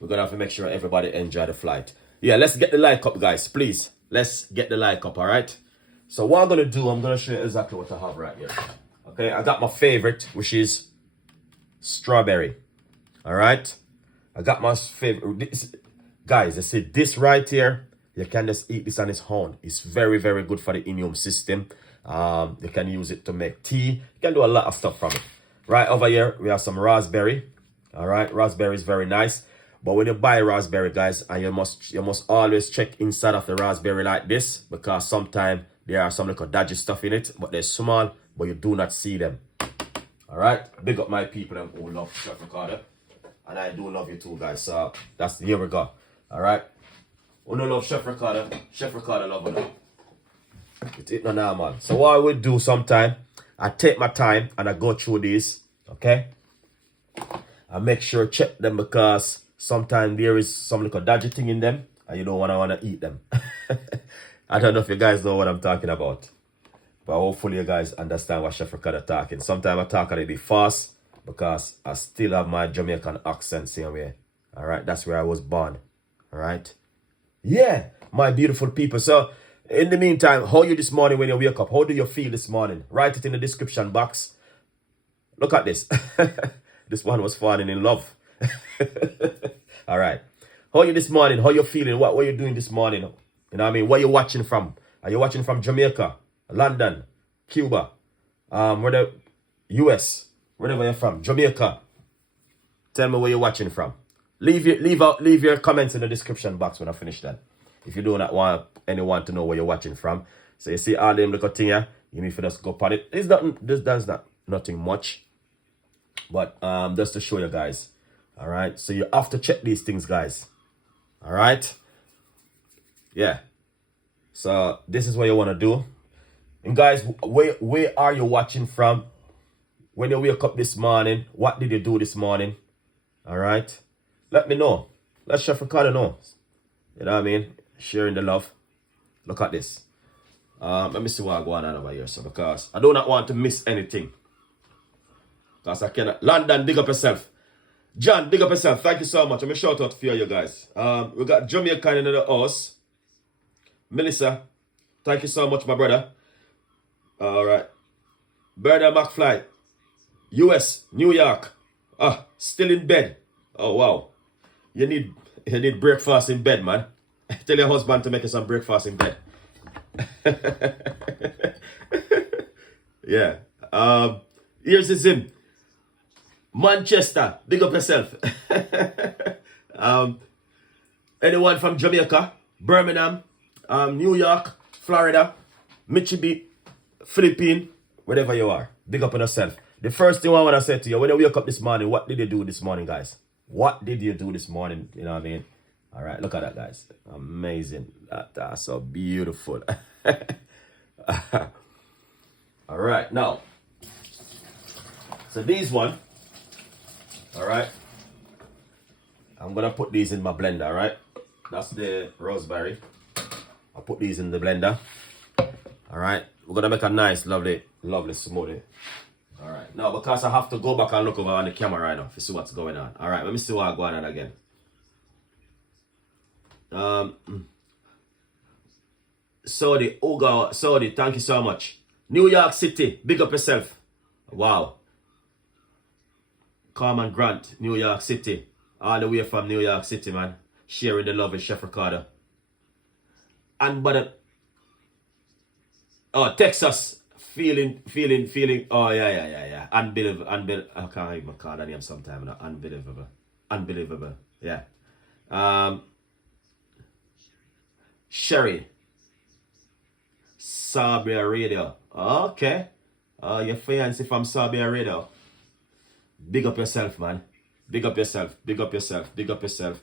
we're gonna have to make sure everybody enjoy the flight. Yeah, let's get the like up, guys, please. Let's get the like up, all right? So what I'm gonna do, I'm gonna show you exactly what I have right here. Okay, I got my favorite, which is strawberry. All right, I got my favorite. Guys, I see this right here. You can just eat this on its own. It's very, very good for the immune system. You can use it to make tea. You can do a lot of stuff from it. Right over here, we have some raspberry. All right, raspberry is very nice. But when you buy raspberry, guys, and you must always check inside of the raspberry like this, because sometimes there are some little dodgy stuff in it, but they're small, but you do not see them. All right, big up my people who love Chef Ricardo, and I do love you too, guys. So here we go. All right, who don't love Chef Ricardo love you. It's not normal. So what I would do sometime, I take my time and I go through these. Okay, I make sure check them, because sometimes there is some little dodgy thing in them and you don't want to eat them. I don't know if you guys know what I'm talking about, but hopefully you guys understand what Chef Ricardo talking. Sometimes I talk a little bit fast because I still have my Jamaican accent same way. All right, that's where I was born. All right, yeah, my beautiful people. So in the meantime, how are you this morning when you wake up? How do you feel this morning? Write it in the description box. Look at this. This one was falling in love. All right. How are you this morning? How are you feeling? What were you doing this morning? You know what I mean? Where are you watching from? Are you watching from Jamaica, London, Cuba, where the US, wherever you're from, Jamaica? Tell me where you're watching from. Leave your comments in the description box when I finish that. If you do not want anyone to know where you're watching from. So you see all them little thing here, you need to just go on it. It's nothing, that's nothing much. But just to show you guys. All right, so you have to check these things, guys. All right, yeah. So this is what you want to do. And guys, where are you watching from? When you wake up this morning, what did you do this morning? All right, let me know. Let Chef Ricardo know. You know what I mean? Sharing the love. Look at this. Let me see what I go on over here, so because I do not want to miss anything. Because I cannot. London, big up yourself. John, big up yourself. Thank you so much. I'm going to shout out for you guys. We got Jamaican in the house. Melissa, thank you so much, my brother. All right. Berda McFly, US, New York. Still in bed. Oh, wow. You need breakfast in bed, man. Tell your husband to make you some breakfast in bed. Yeah. Here's his him. Manchester, big up yourself. Anyone from Jamaica, Birmingham, New York, Florida, Michigan, Philippines, wherever you are, big up on yourself. The first thing I want to say to you, when you wake up this morning, what did you do this morning, guys? What did you do this morning? You know what I mean? All right, look at that, guys. Amazing. That's so beautiful. All right, now, so these one. All right, I'm gonna put these in my blender. All right, that's the raspberry. I'll put these in the blender. All right, we're gonna make a nice, lovely smoothie. All right, now because I have to go back and look over on the camera right now to see what's going on. All right, let me see what going on again. Saudi, thank you so much. New York City, big up yourself. Wow. Carmen Grant, New York City. All the way from New York City, man. Sharing the love with Chef Ricardo. And Texas. Feeling. Oh, yeah. Unbelievable. I can't even call that name sometime. No. Unbelievable. Yeah. Sherry. Saudi Arabia. Okay. Your fiancé from Saudi Arabia. Big up yourself, man. Big up yourself.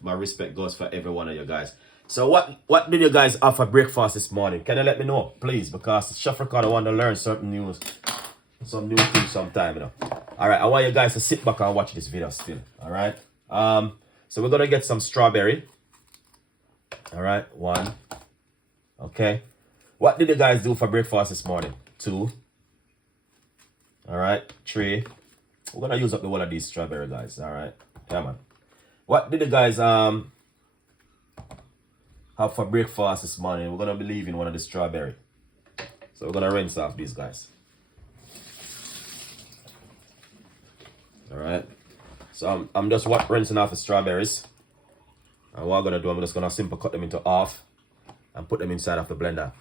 My respect goes for every one of you guys. So what did you guys have for breakfast this morning? Can you let me know, please? Because Chef Ricardo want to learn some new things sometime, you know. All right, I want you guys to sit back and watch this video still. All right. So we're gonna get some strawberry. All right, 1. Okay. What did you guys do for breakfast this morning? 2. All right, 3. We're gonna use up the one of these strawberry, guys. All right, yeah, man. What did the guys have for breakfast this morning? We're gonna be leaving one of the strawberry. So we're gonna rinse off these guys. Alright. So I'm just rinsing off the strawberries. And what I'm gonna do, I'm just gonna simply cut them into half and put them inside of the blender.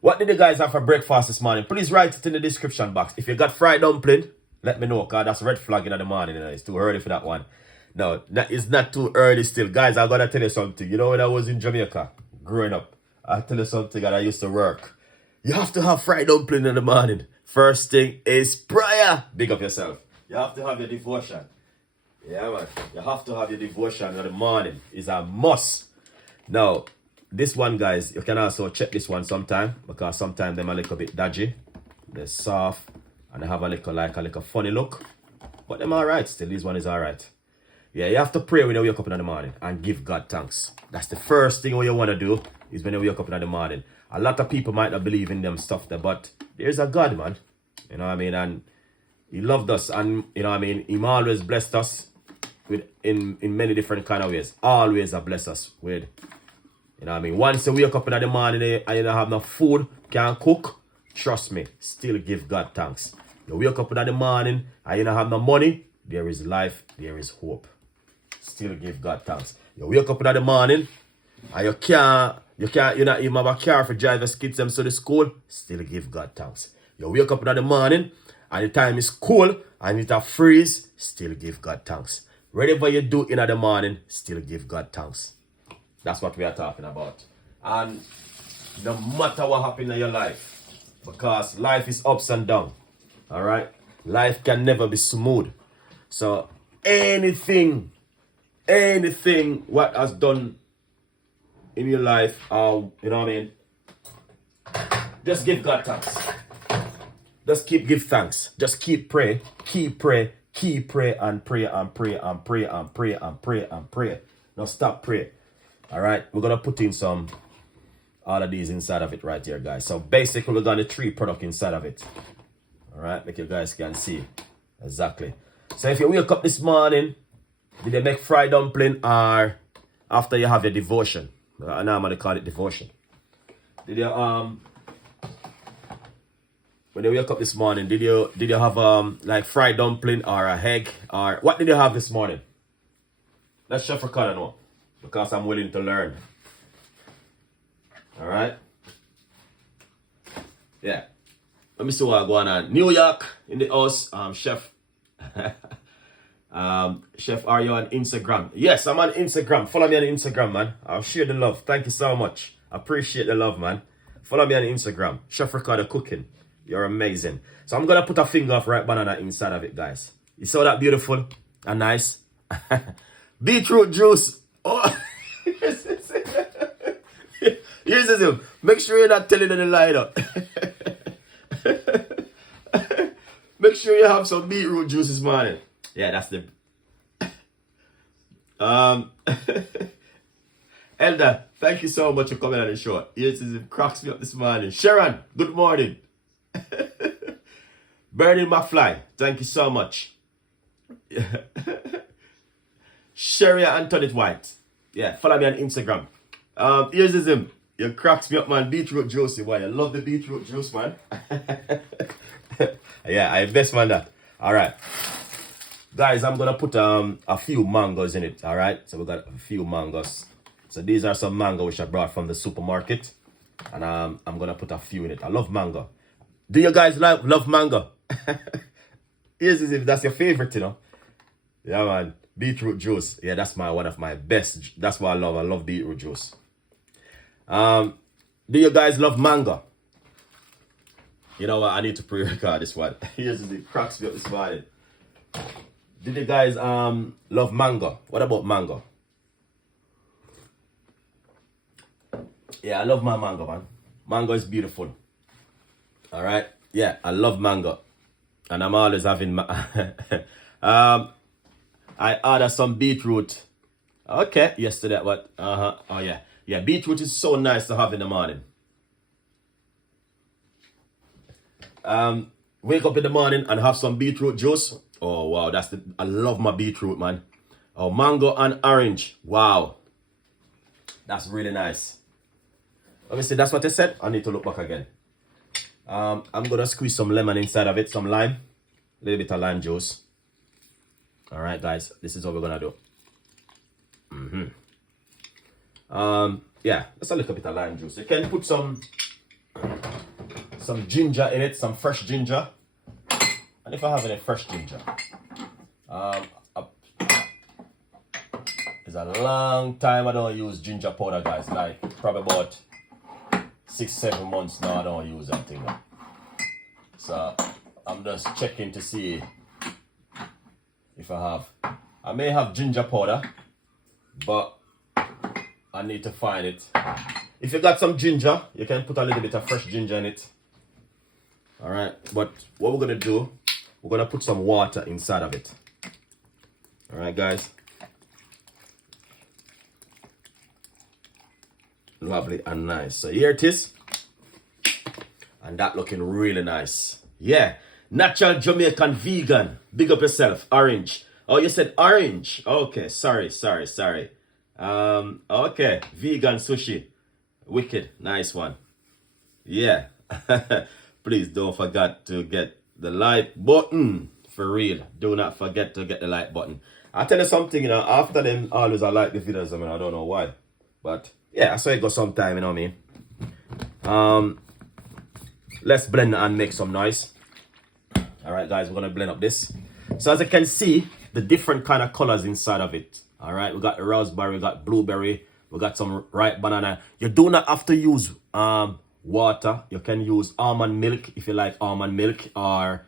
What did the guys have for breakfast this morning? Please write it in the description box. If you got fried dumpling, let me know, because that's red flag in the morning. It's too early for that one. No, that is not too early still. Guys, I gotta tell you something. You know, when I was in Jamaica growing up, I'll tell you something that I used to work. You have to have fried dumpling in the morning. First thing is prayer. Big up yourself. You have to have your devotion. Yeah, man. You have to have your devotion in the morning. It's a must. Now, this one, guys, you can also check this one sometime, because sometimes them a little bit dodgy. They're soft and they have a little funny look. But them alright still. This one is alright. Yeah, you have to pray when you wake up in the morning and give God thanks. That's the first thing what you want to do, is when you wake up in the morning. A lot of people might not believe in them stuff there, but there's a God, man. You know what I mean? And He loved us, and you know what I mean? He always blessed us with in many different kind of ways. Always have blessed us with, you know what I mean? Once you wake up in the morning and you don't have no food, can't cook, trust me, still give God thanks. You wake up in the morning and you don't have no money, there is life, there is hope. Still give God thanks. You wake up in the morning and you not even have a car for drive your kids them to the school, still give God thanks. You wake up in the morning and the time is cool and it a freeze, still give God thanks. Whatever you do in the morning, still give God thanks. That's what we are talking about. And no matter what happens in your life, because life is ups and downs, all right? Life can never be smooth. So anything what has done in your life, you know what I mean? Just give God thanks. Just give thanks. Just keep pray and pray and pray and pray and pray and pray and pray and pray. Now stop pray. All right, we're gonna put in all of these inside of it right here, guys. So basically, we're gonna 3 product inside of it. All right, make you guys can see exactly. So if you wake up this morning, did you make fried dumpling, or after you have your devotion? I normally call it devotion. Did you when you wake up this morning, did you have like fried dumpling or a egg, or what did you have this morning? Let Chef Ricardo know, because I'm willing to learn. All right. Yeah. Let me see what going on. New York in the house. Chef. Chef, are you on Instagram? Yes, I'm on Instagram. Follow me on Instagram, man. I'll share the love. Thank you so much. Appreciate the love, man. Follow me on Instagram. Chef Ricardo Cooking. You're amazing. So I'm gonna put a finger of ripe banana inside of it, guys. You saw that beautiful and nice? Beetroot juice. Oh. Here's the thing. Make sure you're not telling any lie though. Make sure you have some beetroot juice this morning. Yeah, that's the Elder, thank you so much for coming on the show. Here's it cracks me up this morning. Sharon, good morning. Burning McFly, thank you so much. Sherry Antoinette White. Yeah, follow me on Instagram. Here's him. You cracks me up, man. Beetroot juice. Why? I love the beetroot juice, man. Yeah, I invest, man, that. All right. Guys, I'm going to put a few mangoes in it. All right. So we got a few mangoes. So these are some mango which I brought from the supermarket. And I'm going to put a few in it. I love mango. Do you guys love mango? Here's if that's your favorite, you know. Yeah, man. Beetroot juice. Yeah, that's one of my best. That's what I love. I love beetroot juice. Do you guys love mango? You know what? I need to pre-record this one. Here's it cracks me up this morning. Did you guys love mango? What about mango? Yeah, I love my mango, man. Mango is beautiful. All right. Yeah, I love mango, and I'm always having. I ordered some beetroot. Okay, yesterday, but oh yeah, yeah. Beetroot is so nice to have in the morning. Wake up in the morning and have some beetroot juice. Oh wow, I love my beetroot, man. Oh, mango and orange. Wow. That's really nice. Let me see, that's what I said. I need to look back again. I'm gonna squeeze some lemon inside of it, some lime, a little bit of lime juice. All right, guys, this is what we're gonna do. Yeah, that's a little bit of lime juice. You can put some ginger in it, some fresh ginger. And if I have any fresh ginger, it's a long time I don't use ginger powder, guys. Like probably about 6-7 months now I don't use that thing. So I'm just checking to see if I may have ginger powder, but I need to find it. If you got some ginger, you can put a little bit of fresh ginger in it. All right, but what we're gonna do, we're gonna put some water inside of it. All right, guys. Lovely and nice. So here it is. And that looking really nice. Yeah. Natural Jamaican vegan. Big up yourself. Orange. Oh, you said orange. Okay. Sorry. Okay. Vegan sushi. Wicked. Nice one. Yeah. Please don't forget to get the like button. For real. Do not forget to get the like button. I'll tell you something, after them always I like the videos, I don't know why. But yeah, I saw it go sometime, you know what I mean? Let's blend and make some noise. All right, guys, we're gonna blend up this. So as you can see, the different kind of colors inside of it. All right, we got the raspberry, we got blueberry, we got some ripe banana. You do not have to use water. You can use almond milk if you like almond milk, or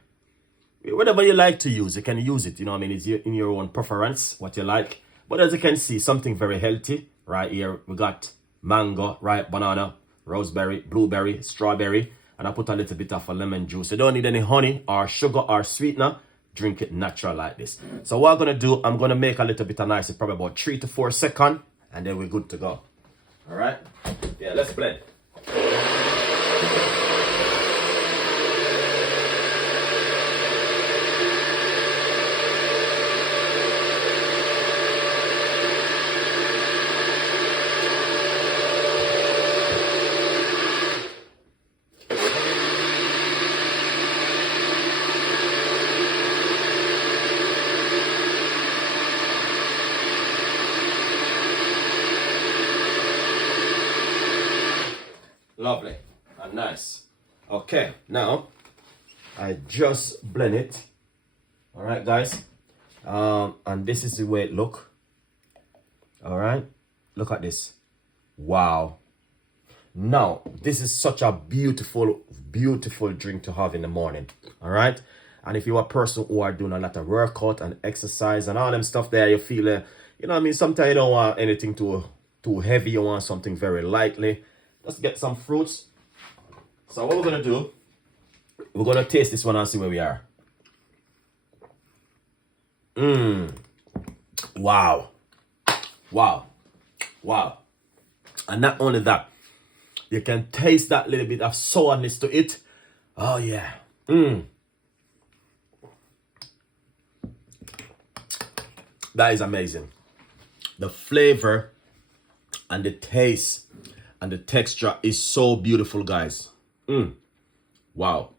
whatever you like to use. You can use it. You know what I mean? It's in your own preference, what you like. But as you can see, something very healthy. Right here, we got mango, ripe banana, raspberry, blueberry, strawberry, and I put a little bit of a lemon juice. You don't need any honey or sugar or sweetener. Drink it natural like this. So what I'm gonna do, I'm gonna make a little bit of nice, probably about 3 to 4 seconds, and then we're good to go. All right? Yeah, let's blend. Lovely and nice. Okay, now I just blend it. All right, guys. And this is the way it look. All right, look at this. Wow. Now this is such a beautiful drink to have in the morning. All right, and if you're a person who are doing a lot of workout and exercise and all them stuff there, you feel you know what I mean, sometimes you don't want anything too heavy. You want something very lightly. Let's get some fruits. So what we're gonna do, we're gonna taste this one and see where we are. Wow. And not only that, you can taste that little bit of sourness to it. Oh yeah. That is amazing. The flavor and the taste and the texture is so beautiful, guys. Wow.